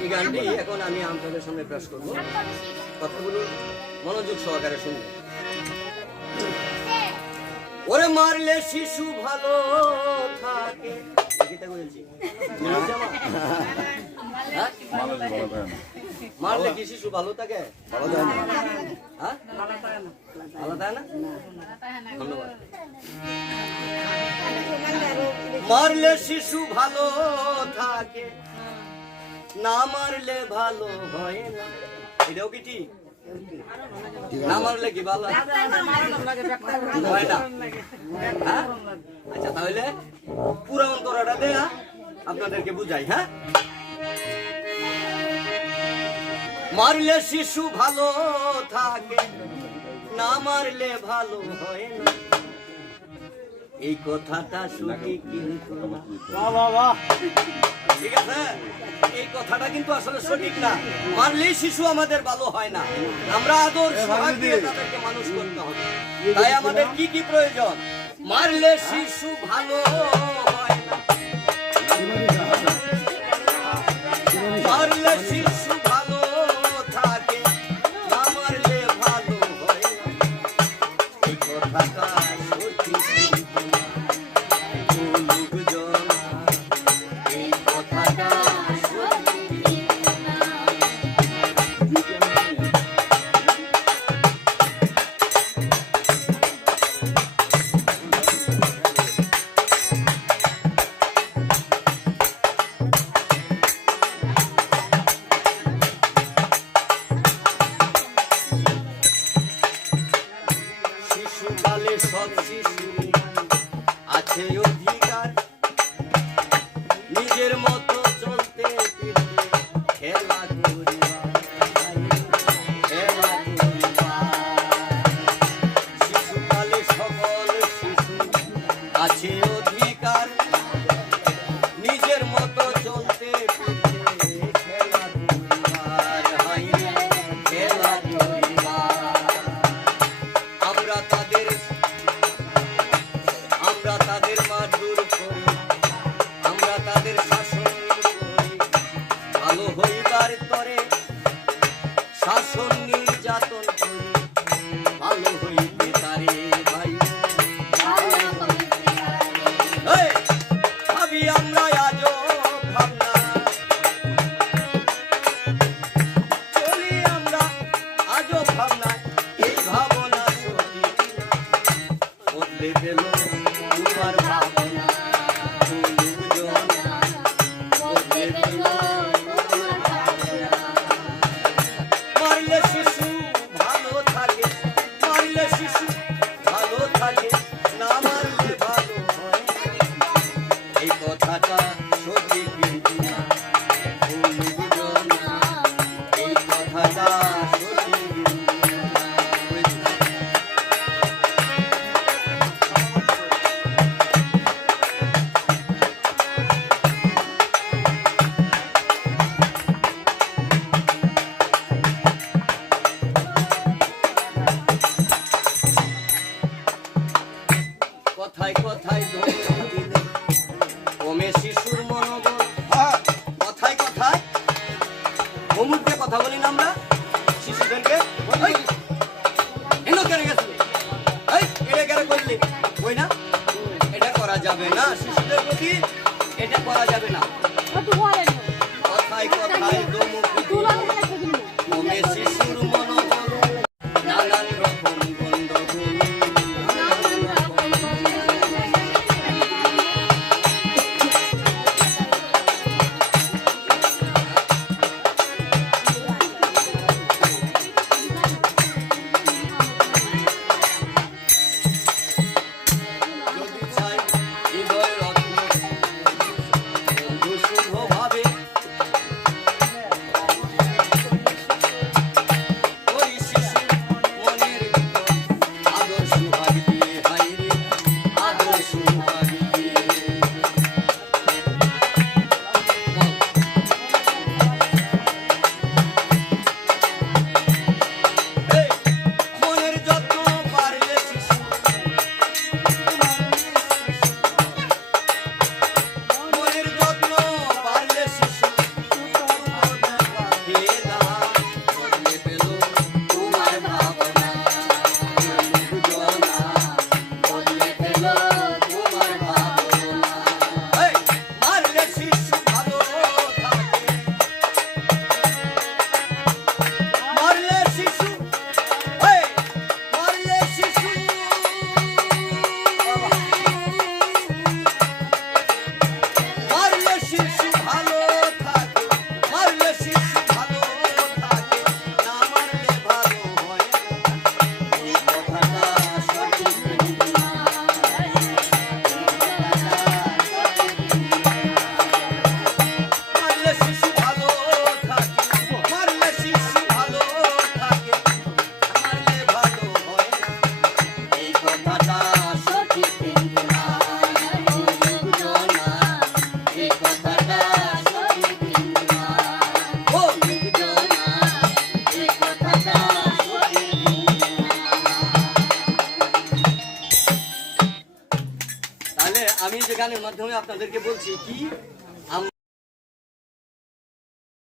এই গানটি এখন আমি আপনাদের সামনে পেশ করব, কথাগুলো মনোযোগ সহকারে শুনবেন। ওরে মারলে শিশু ভালো থাকে, মারলে কি শিশু ভালো থাকে? ভালো থাকে না, ভালো থাকে না। ধন্যবাদ। মারলে শিশু ভালো থাকে, না মারলে ভালো হয় না। এটাও কি ঠিক? না মারলে কি ভালো হয় না? আচ্ছা, তাহলে পুরো অন্তরাটা দেয়া আপনাদেরকে বুঝাই। হ্যাঁ, মারলে শিশু ভালো থাকে, না মারলে ভালো হয় না। এই কথাটা সঠিক কিন্তু না। ঠিক আছে, এই কথাটা কিন্তু আসলে সঠিক না। মারলেই শিশু আমাদের ভালো হয় না, আমরা আদর সোহাগ দিয়ে তাদেরকে মানুষ করতে হবে। তাই আমাদের কি কি প্রয়োজন? মারলে শিশু ভালো হয় না, মারলে শিশু ভালো থাকে, না মারলে ভালো হয় না। এই কথাটা সঠিক কিন্তু না। লোকজন এই কথাটা শিশুকালে সব শিশু আছে অধিকার, নিজের মতো চলতে ফিরতে, খেলা করিবার, খেলা করিবার। শিশুকালে সকল শিশু আছে অধিকার, নিজের মতো চলতে ফিরতে, খেলা করিবার, খেলা করিবার। আমরা তাদের মারধর করি, আমরা তাদের শাসন করি, ভালো হইবার তরে শাসন নির্যাতন করি, ভালো হইতে তারে ভাই। ভাবি আমরা আজও ভাবনা, চলি আমরা আজও ভাবনা, এই ভাবনা সঠিক না। বদলে গেল তোমার ভাবনা, লোকজন বদলে গেল তোমার ভাবনা। মারলে শিশু ভালো থাকে, মারলে শিশু ভালো থাকে, না মারলে ভালো হয় না। এই কথাটা সঠিক কিন্তু না। লোকজন এই কথাটা সঠিক কিন্তু না। কথায় কথায় ধমক দিলে কমে শিশুর মনোবল। কথায় কথায় ধমক দিয়ে কথা বলি না আমরা শিশুদেরকে, এটা কেন গেছিল, এটা কেন করলি, ওই না, এটা করা যাবে না। শিশুদের প্রতি এটা করা যাবে না। কথায় কথায় ধমক দিলে কমে শিশুর মনোবল, নানান রকম গন্ডগোল। যদি চাই হৃদয় রত্ন বন্ধু আমি যে গানের মাধ্যমে আপনাদেরকে বলছি কি